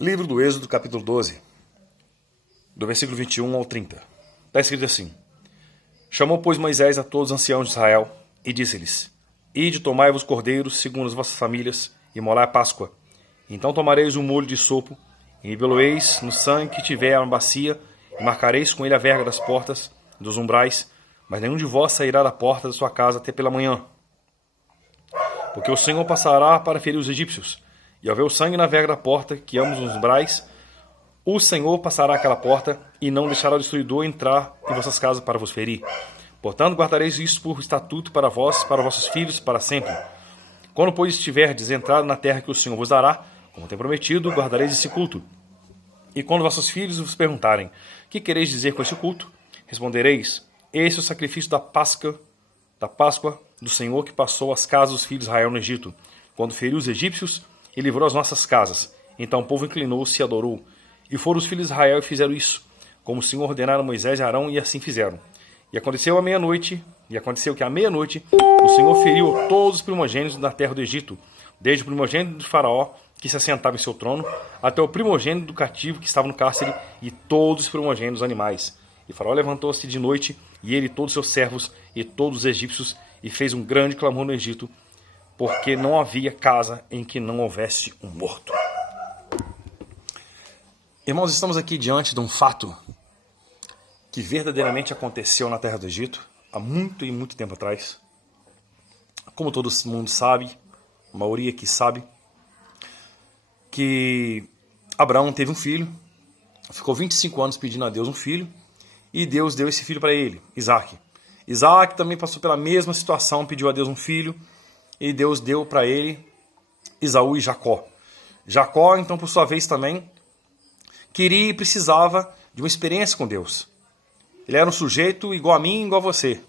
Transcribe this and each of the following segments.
Livro do Êxodo, capítulo 12, do versículo 21 ao 30. Está escrito assim: Chamou, pois, Moisés a todos os anciãos de Israel, e disse-lhes: Ide, tomai-vos cordeiros, segundo as vossas famílias, e molai a Páscoa. Então tomareis um molho de sopo, e embeloeis no sangue que tiver na bacia, e marcareis com ele a verga das portas, dos umbrais, mas nenhum de vós sairá da porta da sua casa até pela manhã. Porque o Senhor passará para ferir os egípcios, e ao ver o sangue na verga da porta, que ambos os umbrais, o Senhor passará aquela porta, e não deixará o destruidor entrar em vossas casas para vos ferir. Portanto, guardareis isso por estatuto para vós, para vossos filhos, para sempre. Quando, pois, estiverdes entrado na terra que o Senhor vos dará, como tem prometido, guardareis esse culto. E quando vossos filhos vos perguntarem: que quereis dizer com este culto? Respondereis: esse é o sacrifício da Páscoa do Senhor que passou às casas dos filhos de Israel no Egito, quando feriu os egípcios e livrou as nossas casas. Então o povo inclinou-se e adorou. E foram os filhos de Israel e fizeram isso, como o Senhor ordenara a Moisés e Arão, e assim fizeram. E aconteceu que à meia-noite o Senhor feriu todos os primogênitos da terra do Egito, desde o primogênito de Faraó, que se assentava em seu trono, até o primogênito do cativo que estava no cárcere, e todos os primogênitos dos animais. E Faraó levantou-se de noite, e ele e todos os seus servos, e todos os egípcios, e fez um grande clamor no Egito, porque não havia casa em que não houvesse um morto. Irmãos, estamos aqui diante de um fato que verdadeiramente aconteceu na terra do Egito, há muito e muito tempo atrás. Como todo mundo sabe, a maioria aqui sabe, que Abraão teve um filho, ficou 25 anos pedindo a Deus um filho, e Deus deu esse filho para ele, Isaac. Isaac também passou pela mesma situação, pediu a Deus um filho, e Deus deu para ele Esaú e Jacó. Jacó, então, por sua vez também, queria e precisava de uma experiência com Deus. Ele era um sujeito igual a mim, igual a você.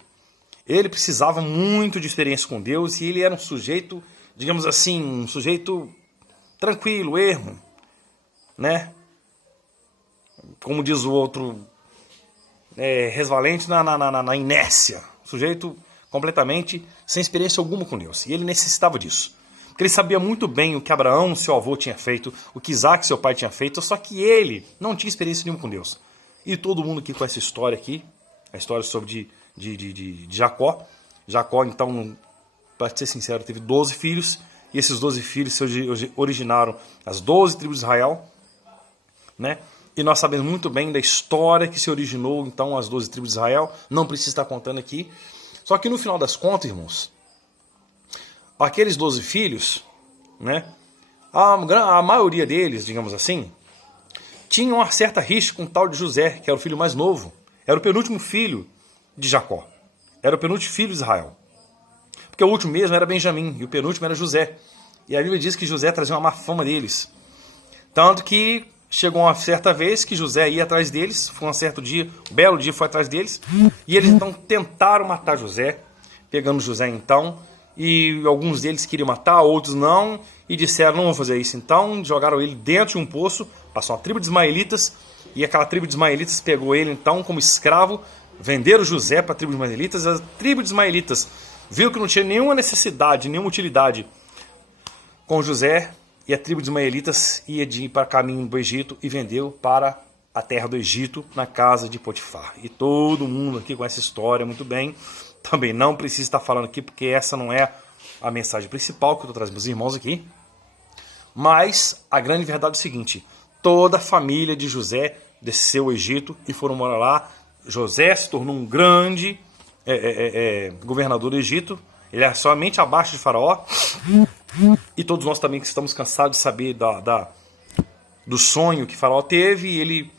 Ele precisava muito de experiência com Deus, e ele era um sujeito, digamos assim, um sujeito tranquilo, ermo, né? Como diz o outro, resvalente na inércia. Sujeito completamente sem experiência alguma com Deus. E ele necessitava disso. Porque ele sabia muito bem o que Abraão, seu avô, tinha feito, o que Isaac, seu pai, tinha feito, só que ele não tinha experiência nenhuma com Deus. E todo mundo aqui com essa história aqui, a história sobre de Jacó. Jacó, então, para ser sincero, teve 12 filhos, e esses 12 filhos se originaram as 12 tribos de Israel, né? E nós sabemos muito bem da história que se originou, então, as 12 tribos de Israel. Não precisa estar contando aqui. Só que no final das contas, irmãos, aqueles 12 filhos, né? A maioria deles, digamos assim, tinham uma certa rixa com o tal de José, que era o filho mais novo. Era o penúltimo filho de Jacó. Era o penúltimo filho de Israel. Porque o último mesmo era Benjamim, e o penúltimo era José. E a Bíblia diz que José trazia uma má fama deles. Tanto que chegou uma certa vez que José ia atrás deles, foi um certo dia, um belo dia foi atrás deles, e eles então tentaram matar José, pegando José então, e alguns deles queriam matar, outros não, e disseram: não vamos fazer isso. Então jogaram ele dentro de um poço, passou uma tribo de ismaelitas, e aquela tribo de ismaelitas pegou ele então como escravo, venderam José para a tribo de ismaelitas. A tribo de ismaelitas viu que não tinha nenhuma necessidade, nenhuma utilidade com José, e a tribo de ismaelitas ia para o caminho do Egito e vendeu para a terra do Egito, na casa de Potifar. E todo mundo aqui com essa história muito bem. Também não precisa estar falando aqui, porque essa não é a mensagem principal que eu estou trazendo para os irmãos aqui. Mas a grande verdade é o seguinte: toda a família de José desceu ao Egito e foram morar lá. José se tornou um grande governador do Egito. Ele é somente abaixo de Faraó. E todos nós também que estamos cansados de saber do sonho que Faraó teve. E ele,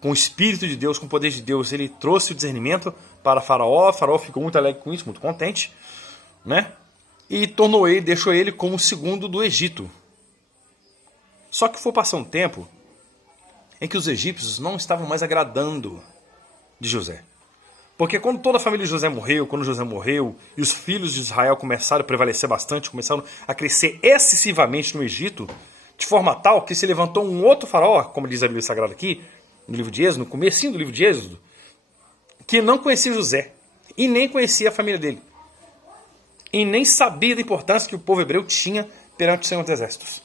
com o Espírito de Deus, com o poder de Deus, ele trouxe o discernimento para Faraó. Faraó ficou muito alegre com isso, muito contente, né? E deixou ele como o segundo do Egito. Só que foi passar um tempo em que os egípcios não estavam mais agradando de José. Porque quando toda a família de José morreu, e os filhos de Israel começaram a prevalecer bastante, começaram a crescer excessivamente no Egito, de forma tal que se levantou um outro faraó, como diz a Bíblia Sagrada aqui, no livro de Êxodo, no comecinho do livro de Êxodo, que não conhecia José, e nem conhecia a família dele, e nem sabia da importância que o povo hebreu tinha perante o Senhor dos Exércitos.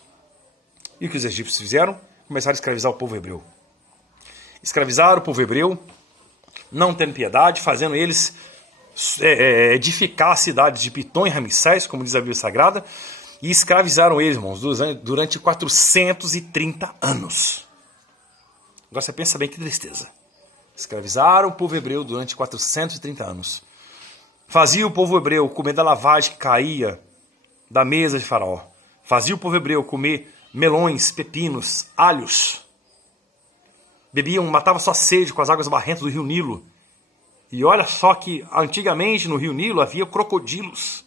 E o que os egípcios fizeram? começaram a escravizar o povo hebreu. Escravizaram o povo hebreu, não tendo piedade, fazendo eles edificar as cidades de Pitom e Ramsés, como diz a Bíblia Sagrada, e escravizaram eles, irmãos, durante 430 anos. Agora você pensa bem que tristeza. Escravizaram o povo hebreu durante 430 anos. Fazia o povo hebreu comer da lavagem que caía da mesa de Faraó. Fazia o povo hebreu comer melões, pepinos, alhos. Bebiam, matavam sua sede com as águas barrentas do rio Nilo. E olha só que antigamente no rio Nilo havia crocodilos.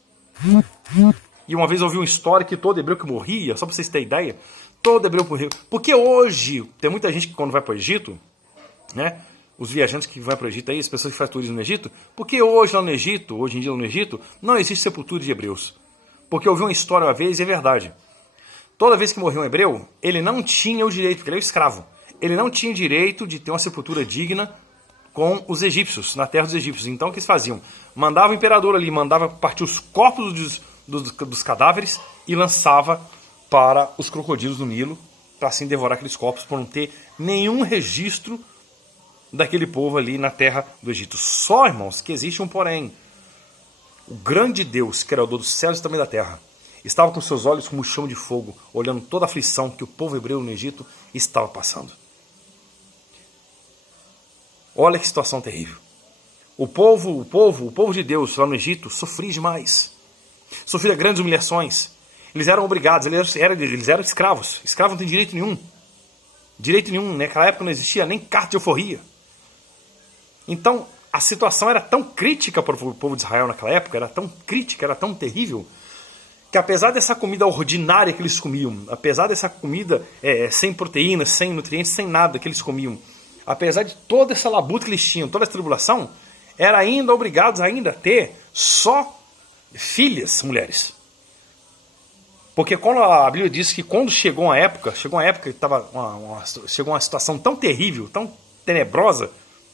E uma vez eu ouvi uma história que todo hebreu que morria, só para vocês terem ideia, todo hebreu morreu. Porque hoje, tem muita gente que quando vai para o Egito, né, os viajantes que vão para o Egito aí, as pessoas que fazem turismo no Egito, porque hoje lá no Egito, hoje em dia no Egito, não existe sepultura de hebreus. Porque eu ouvi uma história uma vez e é verdade. Toda vez que morreu um hebreu, ele não tinha o direito, porque ele é um escravo, ele não tinha direito de ter uma sepultura digna com os egípcios, na terra dos egípcios. Então o que eles faziam? Mandava o imperador ali, mandava partir os corpos dos cadáveres e lançava para os crocodilos do Nilo, para assim devorar aqueles corpos, por não ter nenhum registro daquele povo ali na terra do Egito. Só, irmãos, que existe um porém. O grande Deus, Criador dos céus e também da terra, estava com seus olhos como um chama de fogo, olhando toda a aflição que o povo hebreu no Egito estava passando. Olha que situação terrível. O povo de Deus lá no Egito sofria demais. Sofria grandes humilhações. Eles eram obrigados, eles eram escravos. Escravo não tem direito nenhum. Direito nenhum. Naquela época não existia nem carta de alforria. Então, a situação era tão crítica para o povo de Israel naquela época, era tão crítica, era tão terrível, que apesar dessa comida ordinária que eles comiam, apesar dessa comida sem proteínas, sem nutrientes, sem nada que eles comiam, apesar de toda essa labuta que eles tinham, toda essa tribulação, eram ainda obrigados a ter só filhas, mulheres. Porque quando a Bíblia diz que quando chegou uma época que chegou uma situação tão terrível, tão tenebrosa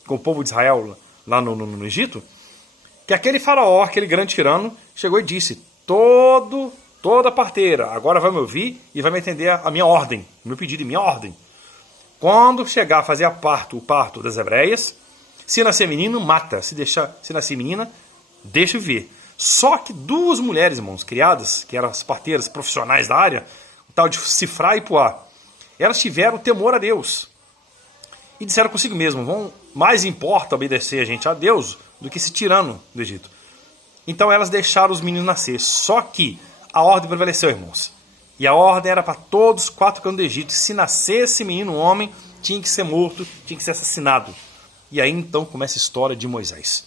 com o povo de Israel lá no Egito, que aquele faraó, aquele grande tirano, chegou e disse: toda parteira agora vai me ouvir e vai me atender a minha ordem, o meu pedido e minha ordem. Quando chegar a fazer o parto das hebreias, se nascer menino, mata. Se nascer menina, deixa ver. Só que duas mulheres, irmãos, criadas, que eram as parteiras profissionais da área, o tal de Sifrá e Puá, elas tiveram temor a Deus. E disseram consigo mesmo: mais importa obedecer a Deus do que esse tirano do Egito. Então elas deixaram os meninos nascer. Só que a ordem prevaleceu, irmãos. E a ordem era para todos os 4 cantos do Egito. Se nascesse menino homem, tinha que ser morto, tinha que ser assassinado. E aí então começa a história de Moisés.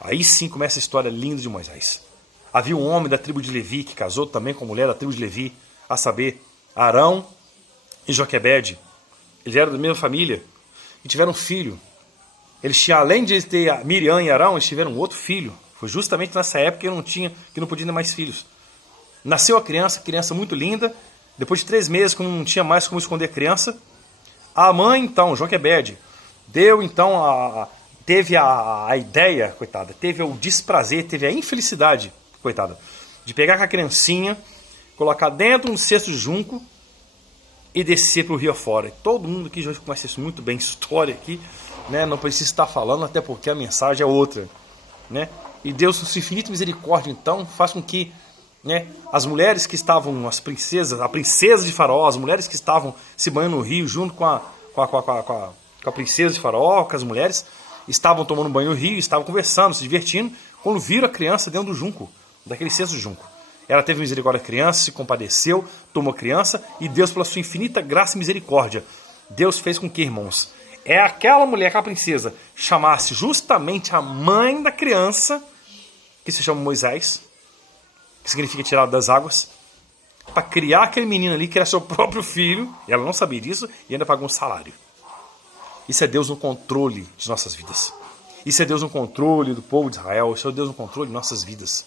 Aí sim começa a história linda de Moisés. Havia um homem da tribo de Levi que casou também com a mulher da tribo de Levi, a saber, Arão e Joquebede. Eles eram da mesma família e tiveram um filho. Eles tinham, além de ter Miriam e Arão, eles tiveram outro filho. Foi justamente nessa época que não podia ter mais filhos. Nasceu a criança muito linda. Depois de 3 meses, quando não tinha mais como esconder a criança, a mãe, então, Joquebede, teve a ideia, coitada, teve o desprazer, teve a infelicidade, coitada, de pegar com a criancinha, colocar dentro de um cesto de junco e descer para o rio afora. E todo mundo aqui já conhece isso muito bem, história aqui, né? Não precisa estar falando, até porque a mensagem é outra, né? E Deus, na sua infinita misericórdia, então, faz com que, né, as mulheres que estavam, a princesa de Faraó, as mulheres que estavam se banhando no rio junto com a princesa de Faraó, com as mulheres, estavam tomando banho no rio, estavam conversando, se divertindo, quando viram a criança dentro do junco, daquele cesto de junco. Ela teve misericórdia da criança, se compadeceu, tomou a criança, e Deus, pela sua infinita graça e misericórdia, Deus fez com que, irmãos, aquela mulher, aquela princesa, chamasse justamente a mãe da criança, que se chama Moisés, que significa tirado das águas, para criar aquele menino ali, que era seu próprio filho, e ela não sabia disso, e ainda pagou um salário. Isso é Deus no controle de nossas vidas. Isso é Deus no controle do povo de Israel. Isso é Deus no controle de nossas vidas.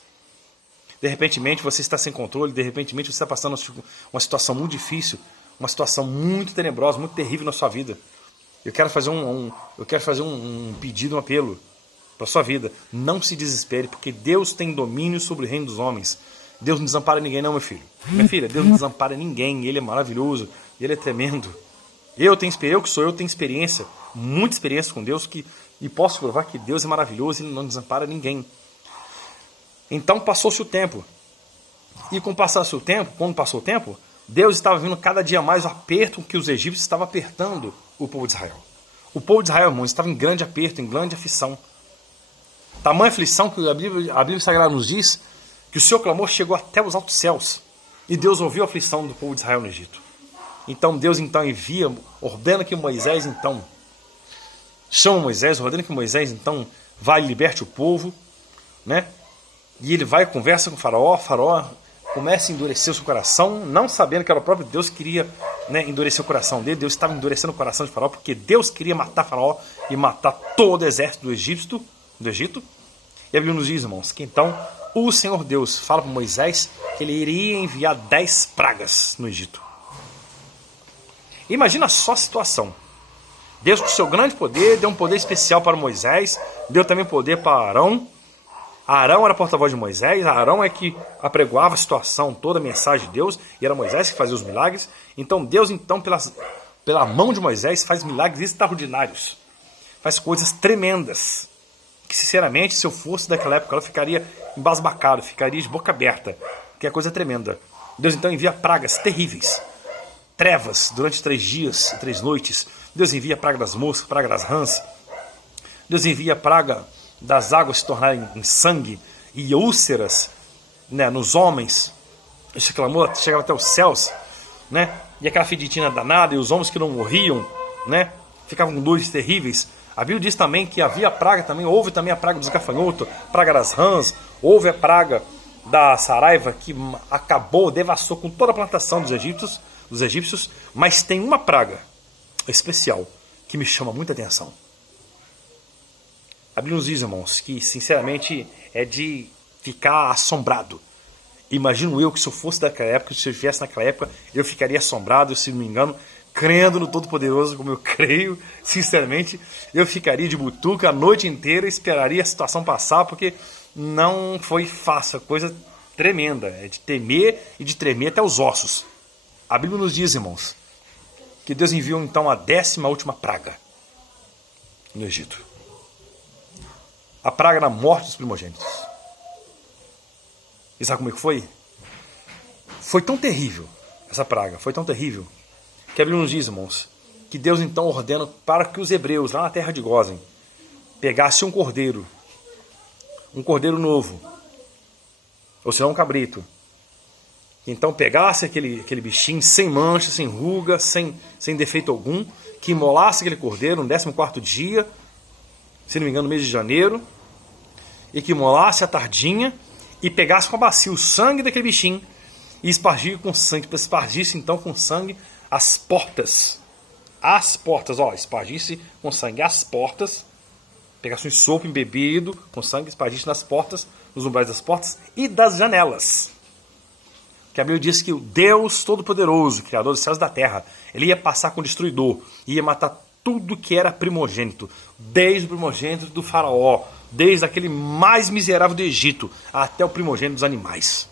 De repente você está sem controle, de repente você está passando uma situação muito difícil, uma situação muito tenebrosa, muito terrível na sua vida. Eu quero fazer um pedido, um apelo para a sua vida. Não se desespere, porque Deus tem domínio sobre o reino dos homens. Deus não desampara ninguém não, meu filho. Minha filha, Deus não desampara ninguém. Ele é maravilhoso. Ele é tremendo. Eu que sou eu, tenho experiência, muita experiência com Deus, e posso provar que Deus é maravilhoso e Ele não desampara ninguém. Então passou-se o tempo. E quando passou o tempo, Deus estava vendo cada dia mais o aperto que os egípcios estavam apertando o povo de Israel. O povo de Israel, irmãos, estava em grande aperto, em grande aflição. Tamanha aflição que a Bíblia Sagrada nos diz que o seu clamor chegou até os altos céus. E Deus ouviu a aflição do povo de Israel no Egito. Então Deus ordena que Moisés chama Moisés, ordena que Moisés vai e liberte o povo, né? E ele vai e conversa com o faraó começa a endurecer o seu coração, não sabendo que era o próprio Deus que queria, né, endurecer o coração dele. Deus estava endurecendo o coração de faraó, porque Deus queria matar faraó e matar todo o exército do Egito. E a Bíblia nos diz, irmãos, que então o Senhor Deus fala para Moisés que ele iria enviar 10 pragas no Egito. Imagina só a situação. Deus, com seu grande poder, deu um poder especial para Moisés, deu também poder para Arão. Arão era porta-voz de Moisés, Arão é que apregoava a situação, toda a mensagem de Deus, e era Moisés que fazia os milagres. Então Deus, pela mão de Moisés, faz milagres extraordinários, faz coisas tremendas, que sinceramente, se eu fosse daquela época, eu ficaria embasbacado, ficaria de boca aberta, que é coisa tremenda. Deus então envia pragas terríveis, trevas durante 3 dias e 3 noites. Deus envia a praga das moscas, praga das rãs. Deus envia a praga das águas se tornarem em sangue e úlceras, né, nos homens. Esse clamor chegava até os céus, né? E aquela feditina danada, e os homens que não morriam, né, ficavam com dores terríveis. A Bíblia diz também que havia praga também, houve também a praga dos gafanhotos, praga das rãs, houve a praga da saraiva que acabou, devastou com toda a plantação dos egípcios, mas tem uma praga especial que me chama muita atenção. A Bíblia nos diz, irmãos, que sinceramente é de ficar assombrado. Imagino eu que se eu fosse daquela época, se eu estivesse naquela época, eu ficaria assombrado, se não me engano, crendo no Todo-Poderoso como eu creio, sinceramente, eu ficaria de butuca a noite inteira, esperaria a situação passar, porque não foi fácil, coisa tremenda, é de temer e de tremer até os ossos. A Bíblia nos diz, irmãos, que Deus enviou então a 10ª última praga no Egito. A praga da morte dos primogênitos. E sabe como é que foi? Foi tão terrível, essa praga, foi tão terrível, que a Bíblia nos diz, irmãos, que Deus então ordena para que os hebreus, lá na terra de Gósen, pegassem um cordeiro novo, ou senão um cabrito. Então pegasse aquele bichinho sem mancha, sem ruga, sem defeito algum, que imolasse aquele cordeiro no 14º dia, se não me engano, no mês de janeiro, e que imolasse à tardinha, e pegasse com a bacia o sangue daquele bichinho, e espargisse então com sangue as portas, espargisse com sangue as portas, pegasse um sopo embebido com sangue, espargisse nas portas, nos umbrais das portas e das janelas. Que a Bíblia diz que o Deus Todo-Poderoso, Criador dos céus e da terra, ele ia passar com o destruidor, ia matar tudo que era primogênito, desde o primogênito do faraó, desde aquele mais miserável do Egito, até o primogênito dos animais.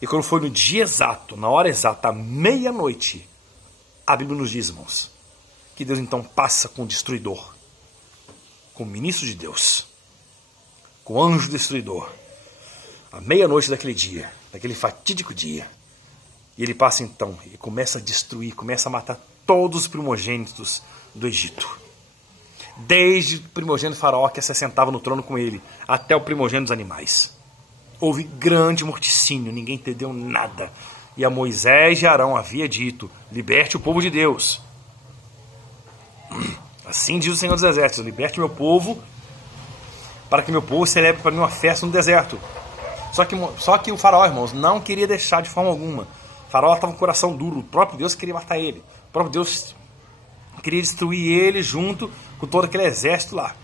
E quando foi no dia exato, na hora exata, à meia-noite, a Bíblia nos diz, irmãos, que Deus então passa com o destruidor, com o ministro de Deus, com o anjo destruidor, à meia-noite daquele dia, daquele fatídico dia. E ele passa então e começa a destruir, começa a matar todos os primogênitos do Egito. Desde o primogênito faraó que se assentava no trono com ele, até o primogênito dos animais. Houve grande morticínio, ninguém entendeu nada. E a Moisés e Arão havia dito, liberte o povo de Deus. Assim diz o Senhor dos Exércitos, liberte meu povo, para que meu povo celebre para mim uma festa no deserto. Só que o faraó, irmãos, não queria deixar de forma alguma. O faraó estava com o coração duro, o próprio Deus queria matar ele. O próprio Deus queria destruir ele junto com todo aquele exército lá.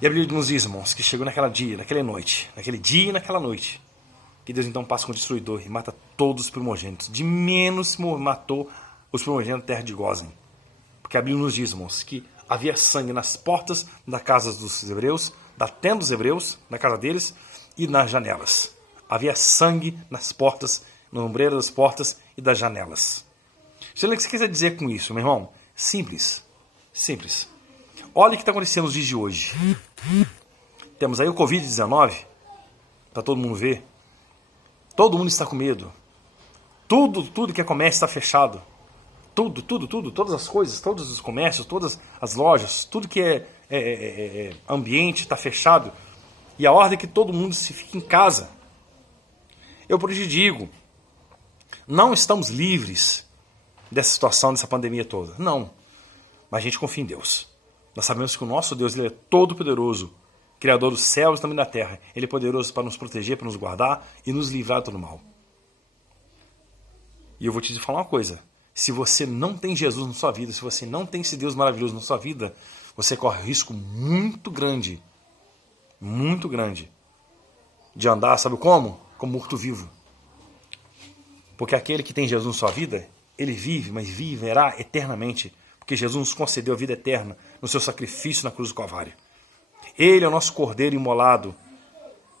E a Bíblia nos diz, irmãos, que chegou naquele dia e naquela noite, que Deus então passa com o destruidor e mata todos os primogênitos. De menos matou os primogênitos da terra de Gósen. Porque a Bíblia nos diz, irmãos, que havia sangue nas portas da casa dos hebreus, da tenda dos hebreus, na casa deles, e nas janelas. Havia sangue nas portas, no ombreiro das portas e das janelas. O que você quer dizer com isso, meu irmão? Simples. Simples. Olha o que está acontecendo nos dias de hoje. Temos aí o Covid-19, para todo mundo ver. Todo mundo está com medo. Tudo que é comércio está fechado. Tudo, todas as coisas, todos os comércios, todas as lojas, tudo que é ambiente está fechado. E a ordem é que todo mundo se fique em casa. Eu por isso digo, não estamos livres dessa situação, dessa pandemia toda. Não. Mas a gente confia em Deus. Nós sabemos que o nosso Deus, Ele é todo poderoso, Criador dos céus e também da terra. Ele é poderoso para nos proteger, para nos guardar e nos livrar de todo mal. E eu vou te falar uma coisa. Se você não tem Jesus na sua vida, se você não tem esse Deus maravilhoso na sua vida, você corre um risco muito grande, de andar, sabe como? Como morto-vivo. Porque aquele que tem Jesus na sua vida, ele vive, mas viverá eternamente. Porque Jesus nos concedeu a vida eterna no seu sacrifício na cruz do Calvário. Ele é o nosso cordeiro imolado,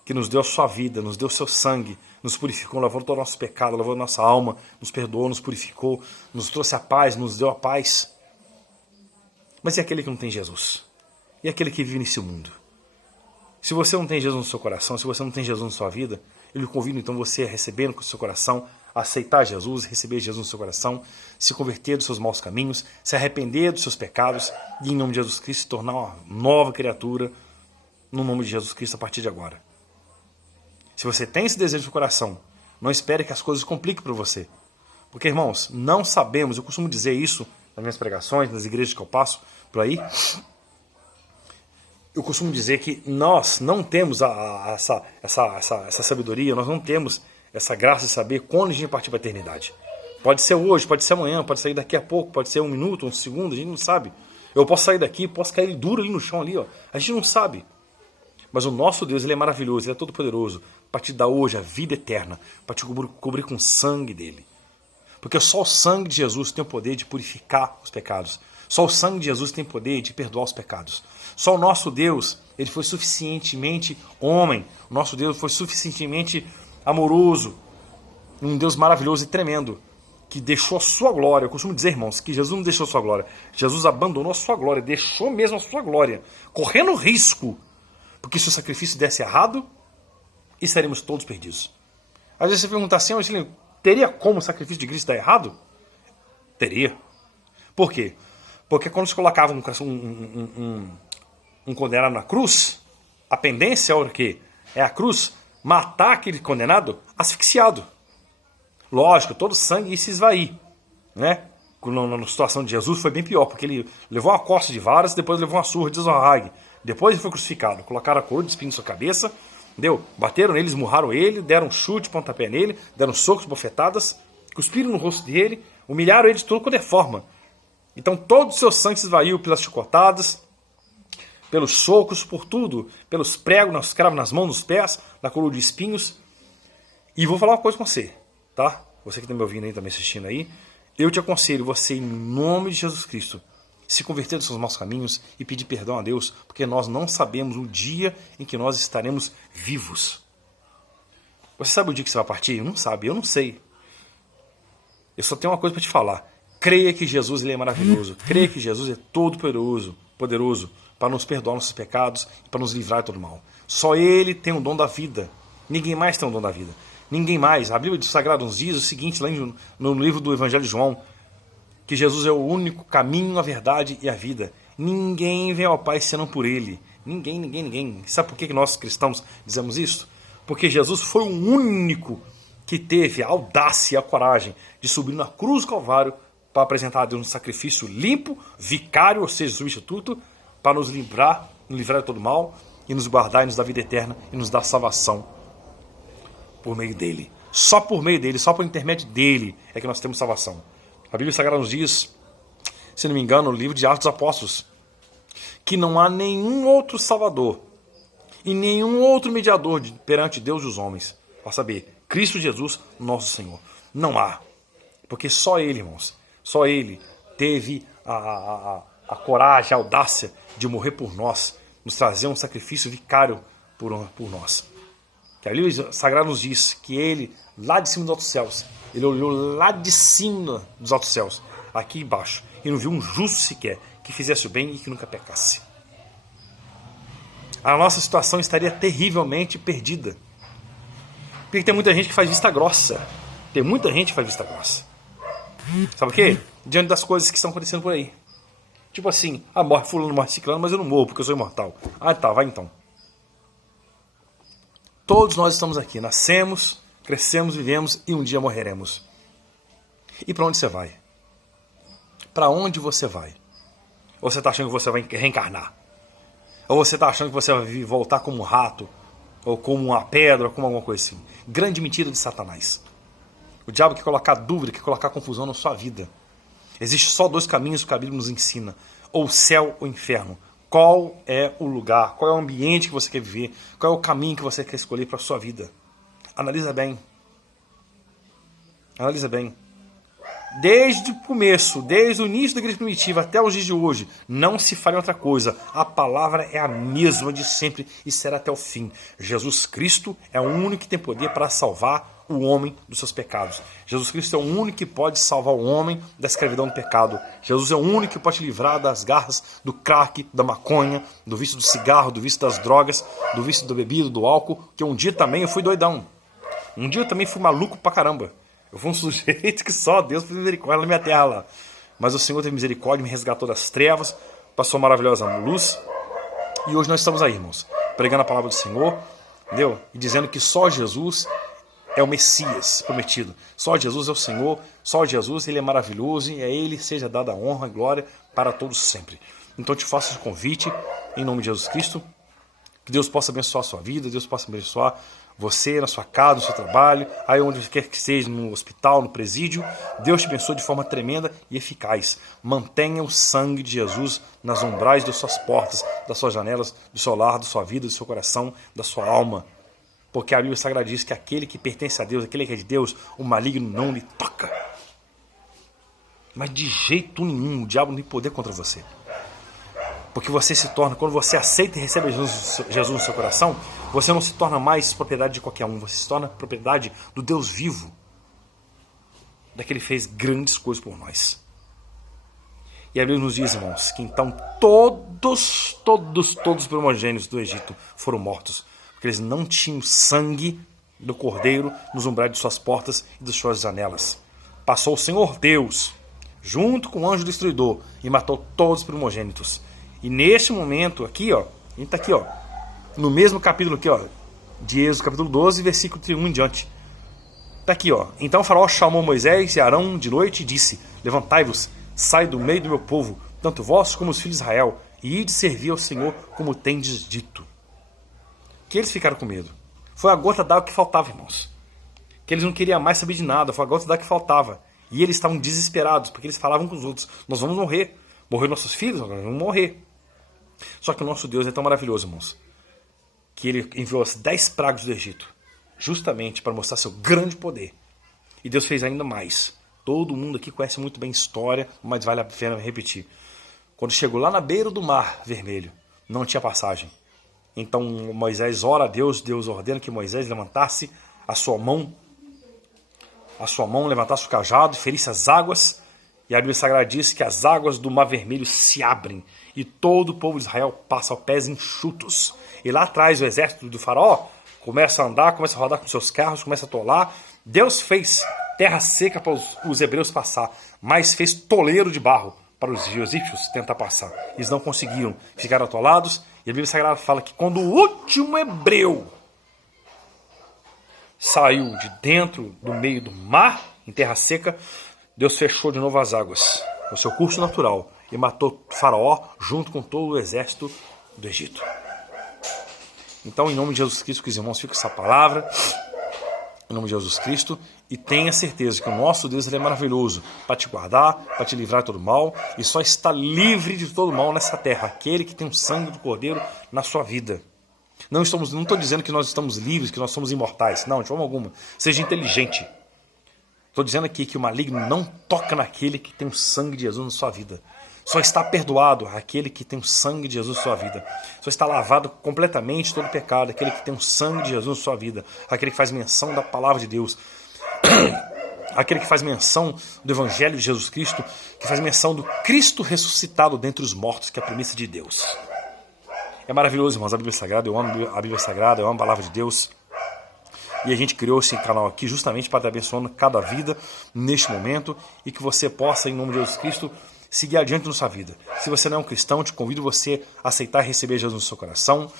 que nos deu a sua vida, nos deu o seu sangue, nos purificou, lavou todo o nosso pecado, lavou a nossa alma, nos perdoou, nos purificou, nos trouxe a paz, nos deu a paz. Mas e aquele que não tem Jesus? E aquele que vive nesse mundo? Se você não tem Jesus no seu coração, se você não tem Jesus na sua vida, eu lhe convido então você a receber no seu coração, a aceitar Jesus, receber Jesus no seu coração, se converter dos seus maus caminhos, se arrepender dos seus pecados e em nome de Jesus Cristo se tornar uma nova criatura no nome de Jesus Cristo a partir de agora. Se você tem esse desejo no coração, não espere que as coisas compliquem para você. Porque, irmãos, não sabemos, eu costumo dizer isso nas minhas pregações, nas igrejas que eu passo por aí, eu costumo dizer que nós não temos essa sabedoria, nós não temos essa graça de saber quando a gente vai partir para a eternidade. Pode ser hoje, pode ser amanhã, pode sair daqui a pouco, pode ser um minuto, um segundo, a gente não sabe. Eu posso sair daqui, posso cair duro ali no chão, ali, ó. A gente não sabe. Mas o nosso Deus, Ele é maravilhoso, Ele é todo poderoso, para te dar hoje a vida eterna, para te cobrir com o sangue dEle. Porque só o sangue de Jesus tem o poder de purificar os pecados. Só o sangue de Jesus tem o poder de perdoar os pecados. Só o nosso Deus, Ele foi suficientemente homem, o nosso Deus foi suficientemente amoroso, um Deus maravilhoso e tremendo, que deixou a sua glória. Eu costumo dizer, irmãos, que Jesus não deixou a sua glória. Jesus abandonou a sua glória, deixou mesmo a sua glória, correndo risco. Porque se o sacrifício desse errado, estaremos todos perdidos. Às vezes você pergunta assim, teria como o sacrifício de Cristo dar errado? Teria. Por quê? Porque quando se colocava um condenado na cruz, a pendência é o quê? É a cruz matar aquele condenado asfixiado. Lógico, todo o sangue ia se esvair. Né? Na situação de Jesus foi bem pior, porque ele levou uma costa de varas, depois levou uma surra de zorrague. Depois ele foi crucificado, colocaram a coroa de espinho na sua cabeça, entendeu? Bateram nele, esmurraram ele, deram um chute, pontapé nele, deram socos, bofetadas, cuspiram no rosto dele, humilharam ele de tudo quanto é forma. Então todo o seu sangue se esvaiu pelas chicotadas, pelos socos, por tudo, pelos pregos, nos cravos nas mãos, nos pés, na coroa de espinhos. E vou falar uma coisa com você, tá? Você que está me ouvindo aí, está me assistindo aí, eu te aconselho, você, em nome de Jesus Cristo, se converter dos seus maus caminhos e pedir perdão a Deus, porque nós não sabemos o dia em que nós estaremos vivos. Você sabe o dia que você vai partir? Não sabe, eu não sei. Eu só tenho uma coisa para te falar. Creia que Jesus Ele é maravilhoso. Creia que Jesus é todo poderoso para nos perdoar nossos pecados e para nos livrar de todo mal. Só Ele tem o dom da vida. Ninguém mais tem o dom da vida. Ninguém mais. A Bíblia Sagrada nos diz o seguinte, lá no livro do Evangelho de João, que Jesus é o único caminho, a verdade e a vida. Ninguém vem ao Pai senão por Ele. Ninguém. Sabe por que nós cristãos dizemos isso? Porque Jesus foi o único que teve a audácia e a coragem de subir na cruz do Calvário para apresentar a Deus um sacrifício limpo, vicário, ou seja, substituto, para nos livrar de todo mal e nos guardar e nos dar vida eterna e nos dar salvação por meio dEle. Só por meio dEle, só por intermédio dEle é que nós temos salvação. A Bíblia Sagrada nos diz, se não me engano, no livro de Atos dos Apóstolos, que não há nenhum outro Salvador e nenhum outro mediador perante Deus e os homens, para saber, Cristo Jesus, nosso Senhor. Não há. Porque só Ele, irmãos, só Ele teve a coragem, a audácia de morrer por nós, nos trazer um sacrifício vicário por nós. Que a Bíblia Sagrada nos diz que Ele, lá de cima dos altos céus, Ele olhou lá de cima dos altos céus, aqui embaixo, e não viu um justo sequer que fizesse o bem e que nunca pecasse. A nossa situação estaria terrivelmente perdida. Porque tem muita gente que faz vista grossa. Tem muita gente que faz vista grossa. Sabe o quê? Diante das coisas que estão acontecendo por aí. Tipo assim, morre fulano, morre ciclano, mas eu não morro porque eu sou imortal. Ah, tá, vai então. Todos nós estamos aqui, nascemos, crescemos, vivemos e um dia morreremos. E para onde você vai? Para onde você vai? Ou você está achando que você vai reencarnar? Ou você está achando que você vai voltar como um rato? Ou como uma pedra, ou como alguma coisa assim? Grande mentira de Satanás. O diabo quer colocar dúvida, quer colocar confusão na sua vida. Existe só 2 caminhos que a Bíblia nos ensina. Ou o céu ou o inferno. Qual é o lugar? Qual é o ambiente que você quer viver? Qual é o caminho que você quer escolher para a sua vida? Analisa bem. Analisa bem. Desde o começo, desde o início da igreja primitiva até os dias de hoje, não se fala em outra coisa. A palavra é a mesma de sempre e será até o fim. Jesus Cristo é o único que tem poder para salvar o homem dos seus pecados. Jesus Cristo é o único que pode salvar o homem da escravidão do pecado. Jesus é o único que pode te livrar das garras do crack, da maconha, do vício do cigarro, do vício das drogas, do vício da bebida, do álcool, que um dia também eu fui doidão. Um dia eu também fui maluco pra caramba. Eu fui um sujeito que só Deus fez misericórdia na minha terra lá. Mas o Senhor teve misericórdia, me resgatou das trevas, passou maravilhosa luz. E hoje nós estamos aí, irmãos, pregando a palavra do Senhor, entendeu? E dizendo que só Jesus é o Messias prometido. Só Jesus é o Senhor, só Jesus, Ele é maravilhoso e a Ele seja dada a honra e glória para todos sempre. Então eu te faço esse convite, em nome de Jesus Cristo, que Deus possa abençoar a sua vida, Deus possa abençoar você, na sua casa, no seu trabalho, aí onde quer que seja, no hospital, no presídio. Deus te abençoe de forma tremenda e eficaz. Mantenha o sangue de Jesus nas umbrais das suas portas, das suas janelas, do seu lar, da sua vida, do seu coração, da sua alma. Porque a Bíblia Sagrada diz que aquele que pertence a Deus, aquele que é de Deus, o maligno não lhe toca. Mas de jeito nenhum, o diabo não tem poder contra você. Porque você se torna, quando você aceita e recebe Jesus no seu coração, você não se torna mais propriedade de qualquer um, você se torna propriedade do Deus vivo, daquele que fez grandes coisas por nós. E a Bíblia nos diz, irmãos, que então todos os primogênitos do Egito foram mortos, porque eles não tinham sangue do cordeiro nos umbrais de suas portas e das suas janelas. Passou o Senhor Deus, junto com o anjo destruidor, e matou todos os primogênitos. E neste momento, aqui, ó, a gente está aqui, ó, no mesmo capítulo aqui, ó, de Êxodo, capítulo 12, versículo 31 em diante. Está aqui, ó. Então o faraó chamou Moisés e Arão de noite e disse: levantai-vos, sai do meio do meu povo, tanto vós como os filhos de Israel, e ide servir ao Senhor como tendes dito. Que eles ficaram com medo. Foi a gota d'água que faltava, irmãos. Que eles não queriam mais saber de nada, foi a gota d'água que faltava. E eles estavam desesperados, porque eles falavam com os outros: nós vamos morrer. Morrer nossos filhos, nós vamos morrer. Só que o nosso Deus é tão maravilhoso, irmãos, que Ele enviou as 10 pragas do Egito, justamente para mostrar seu grande poder. E Deus fez ainda mais. Todo mundo aqui conhece muito bem a história, mas vale a pena repetir. Quando chegou lá na beira do mar vermelho, não tinha passagem. Então Moisés ora a Deus, Deus ordena que Moisés levantasse a sua mão, levantasse o cajado, ferisse as águas. E a Bíblia Sagrada diz que as águas do Mar Vermelho se abrem e todo o povo de Israel passa aos pés enxutos. E lá atrás o exército do faraó começa a andar, começa a rodar com seus carros, começa a tolar. Deus fez terra seca para os hebreus passar, mas fez toleiro de barro para os egípcios tentar passar. Eles não conseguiram, ficaram atolados. E a Bíblia Sagrada fala que quando o último hebreu saiu de dentro do meio do mar, em terra seca, Deus fechou de novo as águas no seu curso natural e matou Faraó junto com todo o exército do Egito. Então, em nome de Jesus Cristo, que os irmãos, fica essa palavra, em nome de Jesus Cristo, e tenha certeza que o nosso Deus, Ele é maravilhoso para te guardar, para te livrar de todo mal, e só está livre de todo mal nessa terra, aquele que tem o sangue do Cordeiro na sua vida. Não estou dizendo que nós estamos livres, que nós somos imortais, não, de forma alguma. Seja inteligente. Estou dizendo aqui que o maligno não toca naquele que tem o sangue de Jesus na sua vida. Só está perdoado aquele que tem o sangue de Jesus na sua vida. Só está lavado completamente todo pecado aquele que tem o sangue de Jesus na sua vida. Aquele que faz menção da palavra de Deus. aquele que faz menção do Evangelho de Jesus Cristo, que faz menção do Cristo ressuscitado dentre os mortos, que é a premissa de Deus. É maravilhoso, irmãos, a Bíblia Sagrada, eu amo a Bíblia Sagrada, eu amo a Palavra de Deus. E a gente criou esse canal aqui justamente para estar abençoando cada vida neste momento e que você possa, em nome de Jesus Cristo, seguir adiante na sua vida. Se você não é um cristão, te convido você a aceitar e receber Jesus no seu coração.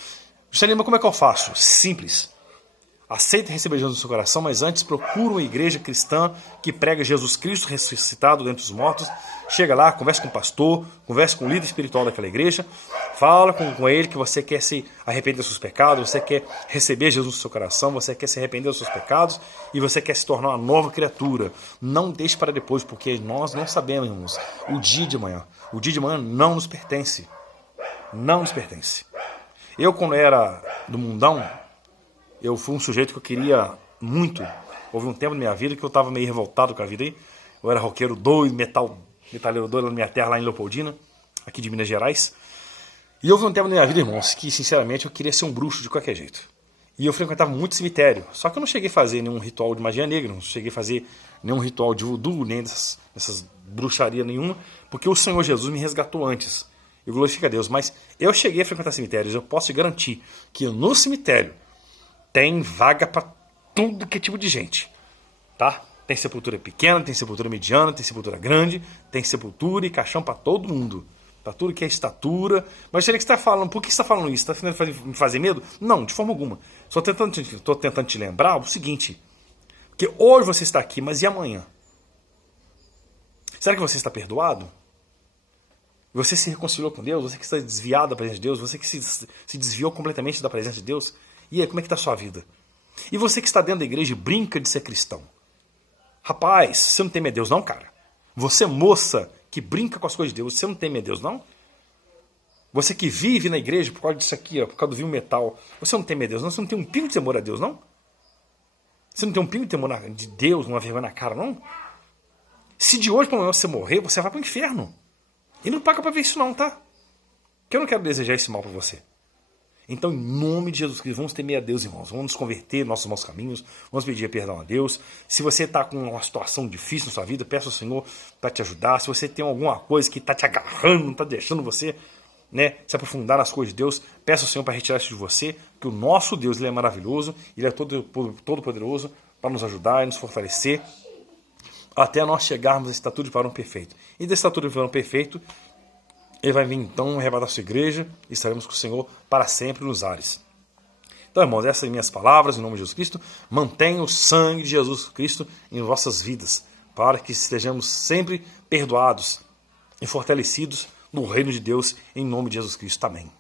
Você lembra como é que eu faço? Simples. Aceita receber Jesus no seu coração, mas antes procura uma igreja cristã que prega Jesus Cristo ressuscitado dentre os mortos. Chega lá, conversa com o pastor, conversa com o líder espiritual daquela igreja, fala com ele que você quer se arrepender dos seus pecados, você quer receber Jesus no seu coração, você quer se arrepender dos seus pecados e você quer se tornar uma nova criatura. Não deixe para depois, porque nós não sabemos, irmãos, o dia de amanhã. O dia de amanhã não nos pertence. Não nos pertence. Eu, quando era do mundão, eu fui um sujeito que eu queria muito. Houve um tempo na minha vida que eu estava meio revoltado com a vida aí. Eu era roqueiro doido, metaleiro doido na minha terra, lá em Leopoldina, aqui de Minas Gerais. E houve um tempo na minha vida, irmãos, que sinceramente eu queria ser um bruxo de qualquer jeito. E eu frequentava muito cemitério. Só que eu não cheguei a fazer nenhum ritual de magia negra, não cheguei a fazer nenhum ritual de voodoo, nem dessas bruxaria nenhuma, porque o Senhor Jesus me resgatou antes. Eu glorifico a Deus. Mas eu cheguei a frequentar cemitérios. Eu posso te garantir que no cemitério tem vaga para tudo que é tipo de gente, tá? Tem sepultura pequena, tem sepultura mediana, tem sepultura grande, tem sepultura e caixão para todo mundo, para tudo que é estatura. Mas será que você está falando? Por que você está falando isso? Está tentando me fazer medo? Não, de forma alguma. Estou tentando te lembrar o seguinte, que hoje você está aqui, mas e amanhã? Será que você está perdoado? Você se reconciliou com Deus? Você que está desviado da presença de Deus? Você que se desviou completamente da presença de Deus? E aí, como é que está a sua vida? E você que está dentro da igreja e brinca de ser cristão? Rapaz, você não teme a Deus não, cara? Você, moça, que brinca com as coisas de Deus, você não teme a Deus não? Você que vive na igreja por causa disso aqui, ó, por causa do vinho metal, você não teme a Deus não? Você não tem um pingo de temor a Deus não? Você não tem um pingo de temor de Deus, uma vergonha na cara não? Se de hoje para amanhã você morrer, você vai para o inferno. E não paga para ver isso não, tá? Que eu não quero desejar esse mal para você. Então, em nome de Jesus Cristo, vamos temer a Deus, irmãos. Vamos nos converter nos nossos maus caminhos. Vamos pedir perdão a Deus. Se você está com uma situação difícil na sua vida, peça ao Senhor para te ajudar. Se você tem alguma coisa que está te agarrando, não está deixando você, né, se aprofundar nas coisas de Deus, peça ao Senhor para retirar isso de você. Que o nosso Deus, Ele é maravilhoso. Ele é todo poderoso para nos ajudar e nos fortalecer até nós chegarmos à estatura de varão perfeito. E da estatura de varão perfeito, Ele vai vir então arrebatar a sua igreja e estaremos com o Senhor para sempre nos ares. Então, irmãos, essas são minhas palavras em nome de Jesus Cristo. Mantenha o sangue de Jesus Cristo em vossas vidas, para que estejamos sempre perdoados e fortalecidos no reino de Deus em nome de Jesus Cristo. Amém.